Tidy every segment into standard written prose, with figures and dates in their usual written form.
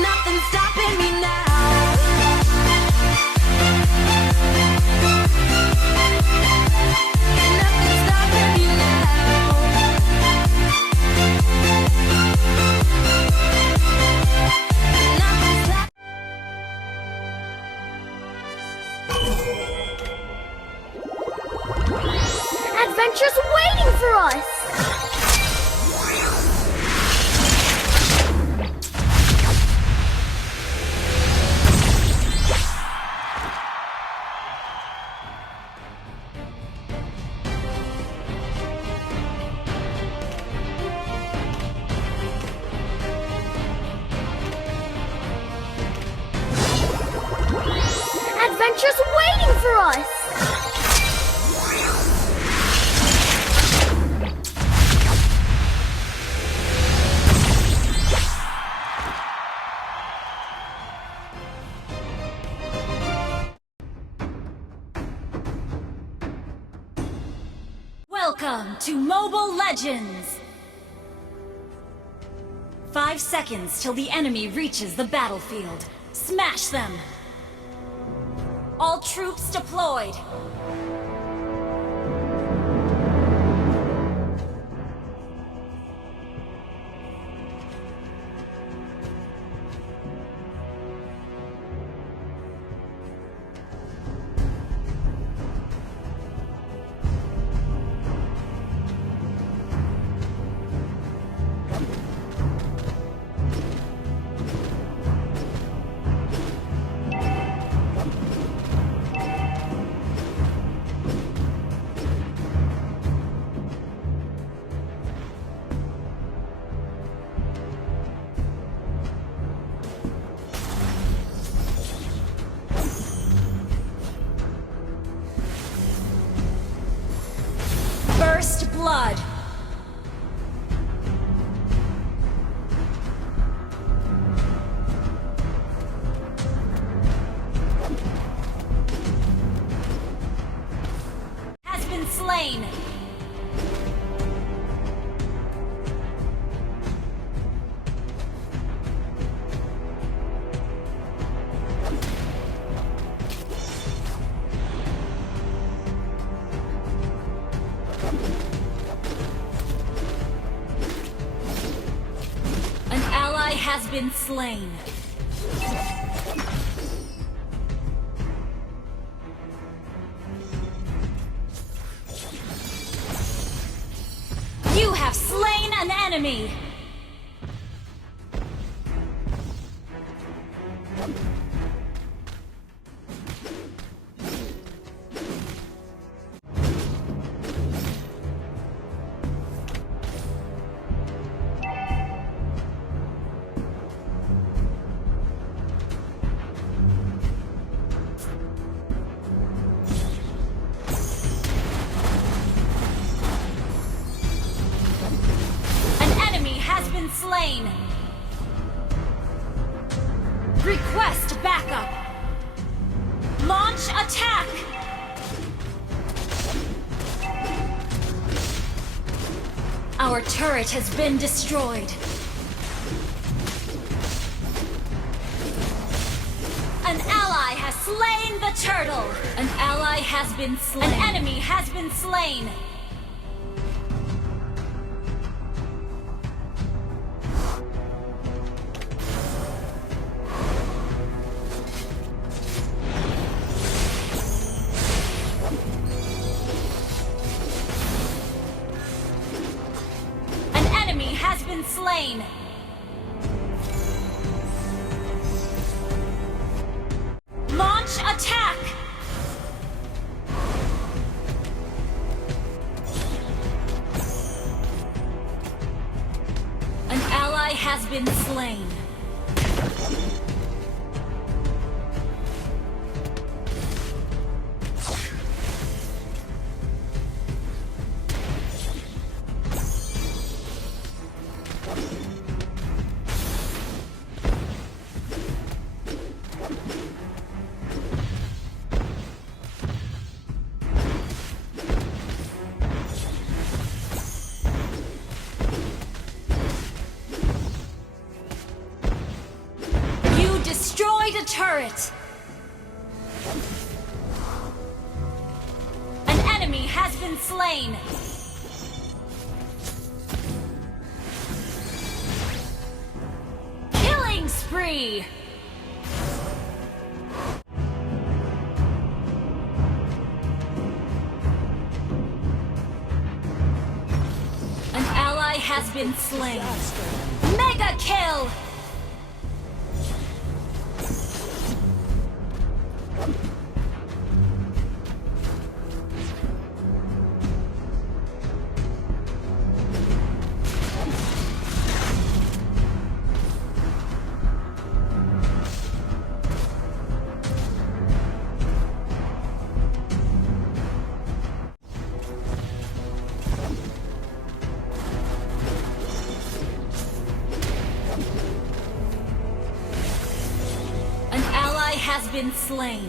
nothing's stopping me now. Nothing's stopping me now. Nothing's stopping. Adventure's waiting for us! Adventure's waiting for us! Welcome to Mobile Legends! 5 seconds till the enemy reaches the battlefield. Smash them! All troops deployed! First blood. Has been slain. Has been slain. You have slain an enemy. Slain. Request backup. Launch attack. Our turret has been destroyed. An ally has slain the turtle. An ally has been slain. An enemy has been slain. Has been slain. Launch attack. An ally has been slain. destroyed a turret! An enemy has been slain! Killing spree! An ally has been slain! Mega kill! Has been slain.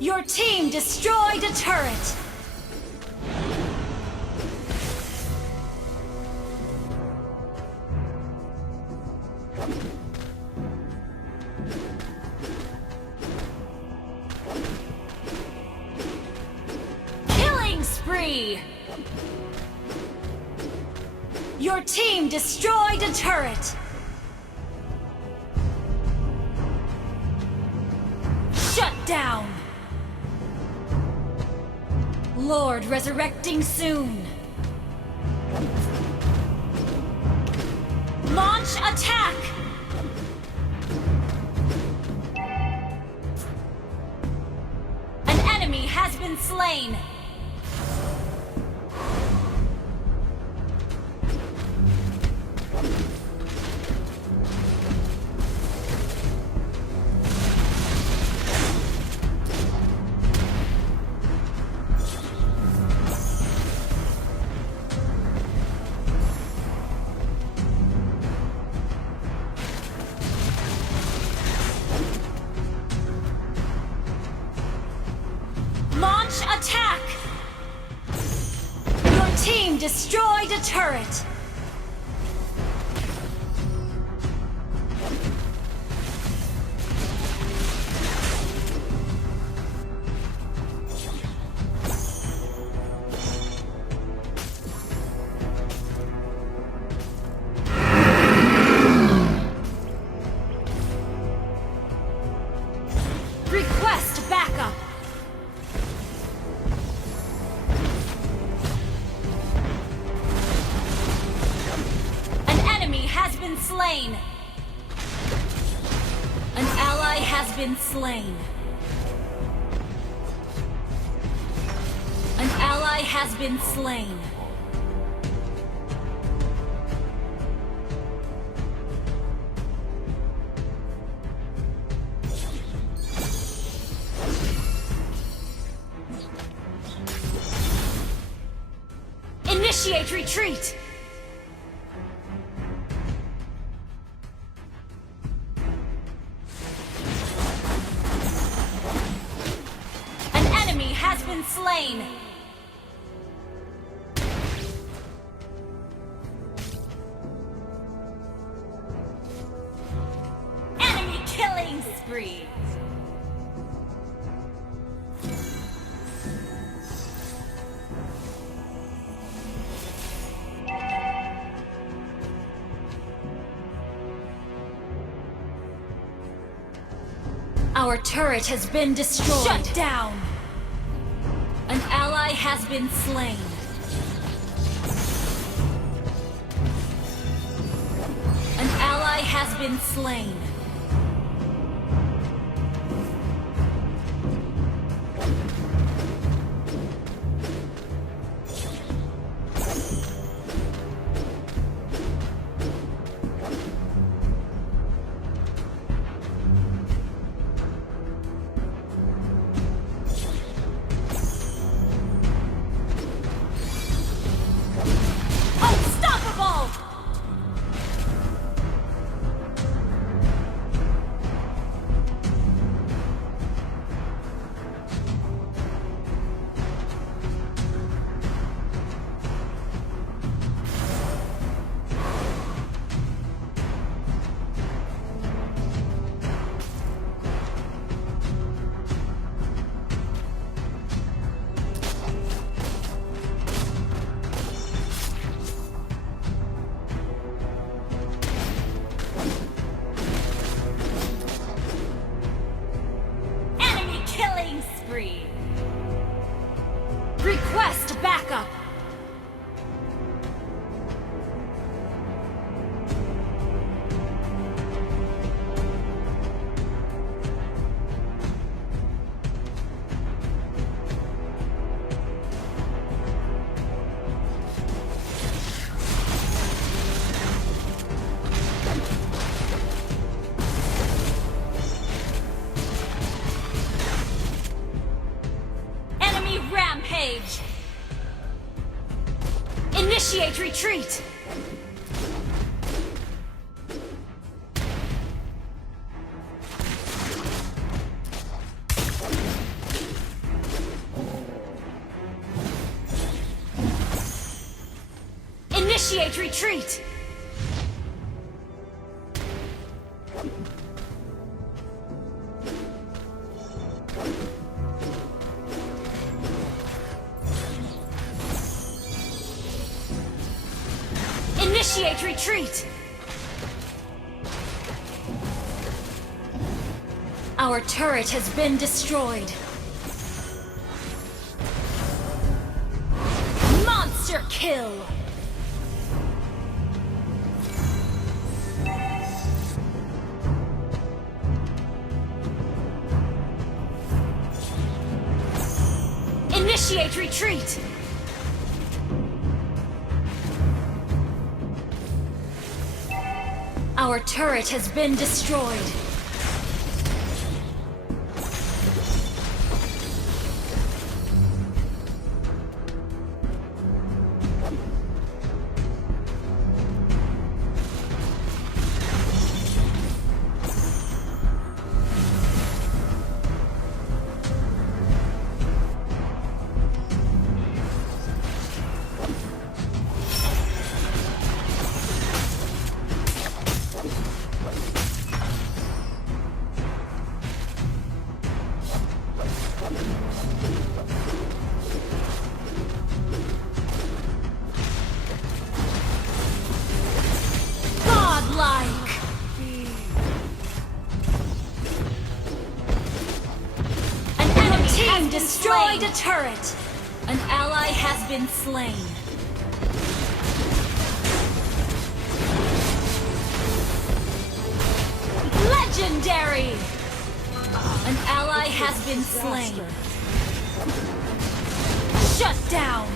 Your team destroyed a turret! Killing spree! Your team destroyed a turret! Shut down! Lord resurrecting soon! Launch attack! An enemy has been slain! Attack! Your team destroyed a turret! Request backup! Slain. An ally has been slain. An ally has been slain. Initiate retreat! Slain. Enemy killing spree. Our turret has been destroyed. Shut down. An ally has been slain. has been slain. Unstoppable! Enemy killing spree. Request backup. Enemy rampage. Initiate retreat. Initiate retreat. Initiate retreat. Our turret has been destroyed. Monster kill. Initiate retreat. Our turret has been destroyed. Godlike. An enemy team destroyed a turret. An ally has been slain. Legendary. An ally has been slain. Shut down.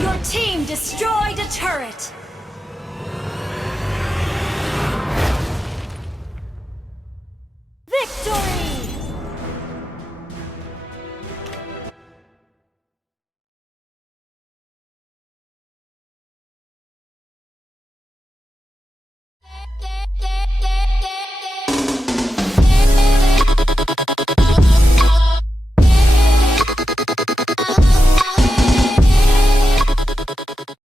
Your team destroyed a turret.